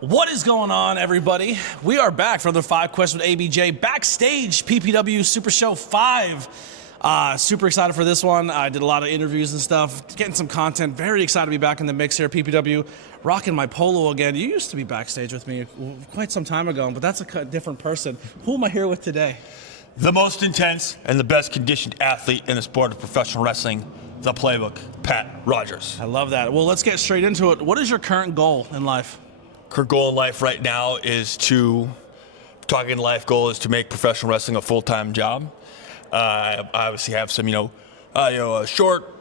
What is going on, everybody? We are back for the 5 Questions with ABJ Backstage PPW Super Show 5. Super excited for this one. I did a lot of interviews and stuff, getting some content. Very excited to be back in the mix here. PPW, rocking my polo again. You used to be backstage with me quite some time ago, but that's a different person. Who am I here with today? The most intense and the best conditioned athlete in the sport of professional wrestling, the Playbook, Pat Rodgers. I love that. Well, let's get straight into it. What is your current goal in life? Current goal in life right now is to make professional wrestling a full-time job. I obviously have some, short,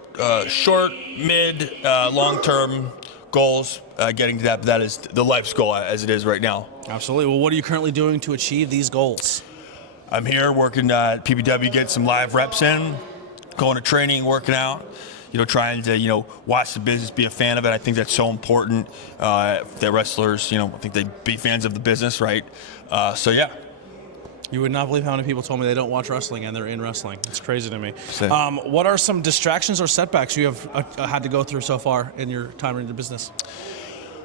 mid, long-term goals. Getting to that, but that is the life's goal as it is right now. Absolutely. Well, what are you currently doing to achieve these goals? I'm here working at PPW, getting some live reps in, going to training, working out. Trying to, watch the business, be a fan of it. I think that's so important that wrestlers, I think they be fans of the business, right? Yeah. You would not believe how many people told me they don't watch wrestling and they're in wrestling. It's crazy to me. Same. What are some distractions or setbacks you have had to go through so far in your time in the business?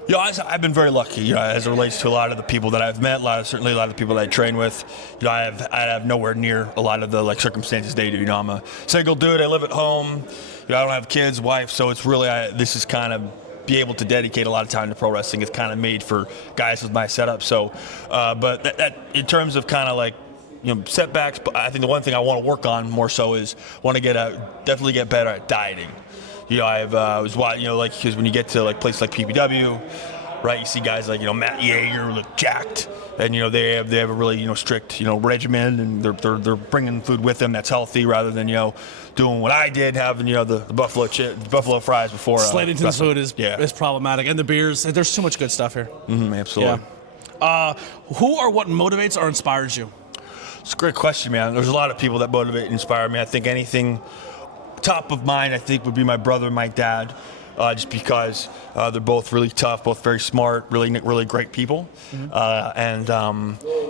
I've been very lucky, as it relates to a lot of the people that I've met, certainly a lot of the people that I train with. I have nowhere near a lot of the circumstances they do. I'm a single dude. I live at home. I don't have kids, wife, so it's really this is kind of be able to dedicate a lot of time to pro wrestling. It's kind of made for guys with my setup. So, but that in terms of kind of setbacks, but I think the one thing I want to work on more so is definitely get better at dieting. Because when you get to places like PPW, right, you see guys like Matt Yeager look jacked, and they have a really strict regimen, and they're bringing food with them that's healthy rather than doing what I did, having the buffalo fries before. Slatington's food is problematic, and the beers. There's too much good stuff here. Absolutely. Yeah. Who or what motivates or inspires you? It's a great question, man. There's a lot of people that motivate and inspire me. I think anything top of mind, I think, would be my brother and my dad, just because they're both really tough, both very smart, really great people, and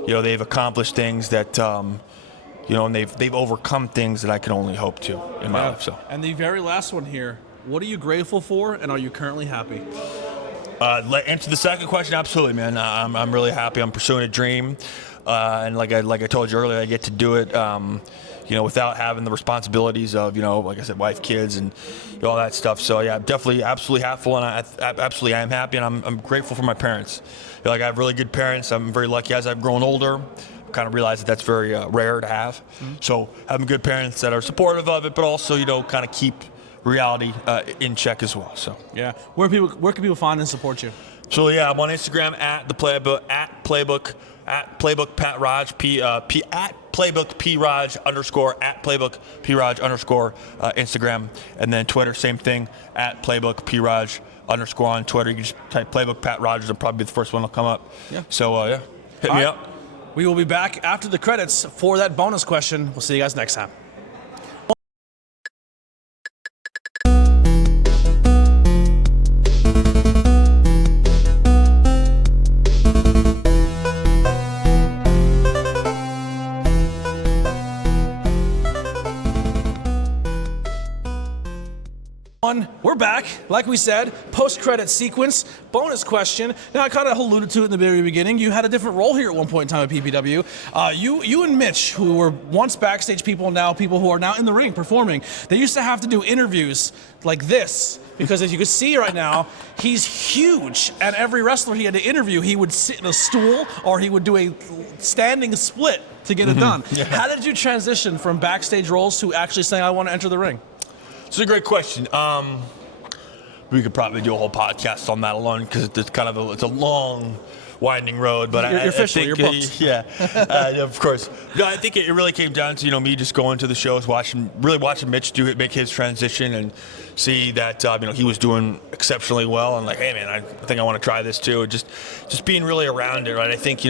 they've accomplished things that and they've overcome things that I can only hope to in my life. So. And the very last one here: what are you grateful for, and are you currently happy? Answer the second question, absolutely, man. I'm really happy. I'm pursuing a dream, and like I told you earlier, I get to do it. Without having the responsibilities of, like I said, wife, kids, and all that stuff. So, yeah, definitely, absolutely happy, and I am happy, and I'm grateful for my parents. I have really good parents. I'm very lucky. As I've grown older, I've kind of realized that that's very rare to have. So, having good parents that are supportive of it, but also, kind of keep reality in check as well. So, yeah, where can people find and support you? So, yeah, I'm on Instagram at Playbook Pat Raj at Playbook P Raj _ at Playbook P Raj _ Instagram, and then Twitter, same thing, at Playbook P Raj _ on Twitter. You can just type Playbook Pat Rogers and probably be the first one that'll come up. Yeah. So hit me up. We will be back after the credits for that bonus question. We'll see you guys next time. We're back. Like we said, post-credit sequence, bonus question. Now, I kind of alluded to it in the very beginning. You had a different role here at one point in time at PPW. You and Mitch, who were once backstage people, now people who are now in the ring performing, they used to have to do interviews like this. Because as you can see right now, he's huge. And every wrestler he had to interview, he would sit in a stool or he would do a standing split to get it done. Yeah. How did you transition from backstage roles to actually saying, I want to enter the ring? It's a great question. We could probably do a whole podcast on that alone because it's kind of it's a long, winding road. But you're officially, you're booked. Of course. No, I think it really came down to me just going to the shows, watching Mitch make his transition, and see that he was doing exceptionally well, and like, hey man, I think I want to try this too. And just being really around it, right? I think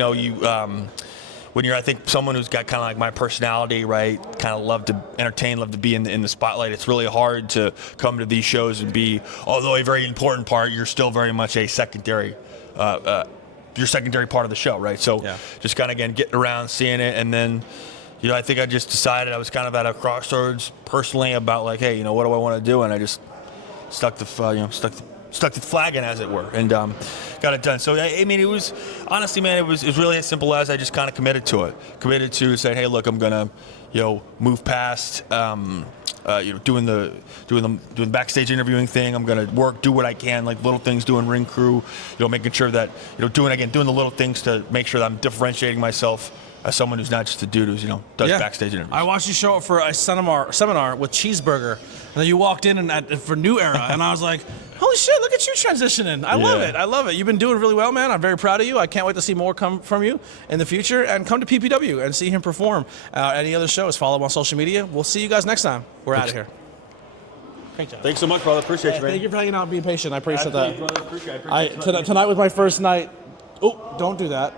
when you're, I think, someone who's got kind of like my personality, right, kind of love to entertain, love to be in the spotlight, it's really hard to come to these shows and be, although a very important part, you're still very much a secondary part of the show, right? So just kind of, again, getting around, seeing it, and then, I think I just decided I was kind of at a crossroads personally about like, hey, what do I want to do? And I just stuck the stuck to the flagon, as it were, and got it done. So I mean, it was honestly, man, it was really as simple as I just kind of committed to it. Committed to saying, hey, look, I'm gonna, move past, doing the backstage interviewing thing. I'm gonna do what I can, like little things, doing ring crew, making sure that, doing the little things to make sure that I'm differentiating myself as someone who's not just a dude who's, does backstage interviews. I watched you show up for a seminar with Cheeseburger, and then you walked in for New Era, and I was like, holy shit, look at you transitioning. I love it. I love it. You've been doing really well, man. I'm very proud of you. I can't wait to see more come from you in the future, and come to PPW and see him perform. Any other shows, follow him on social media. We'll see you guys next time. We're out of here. Great job. Thanks so much, brother. Appreciate you, man. Thank you for hanging out and being patient. I appreciate Absolutely, that. brother. Appreciate it. Tonight was my first night. Oh, don't do that.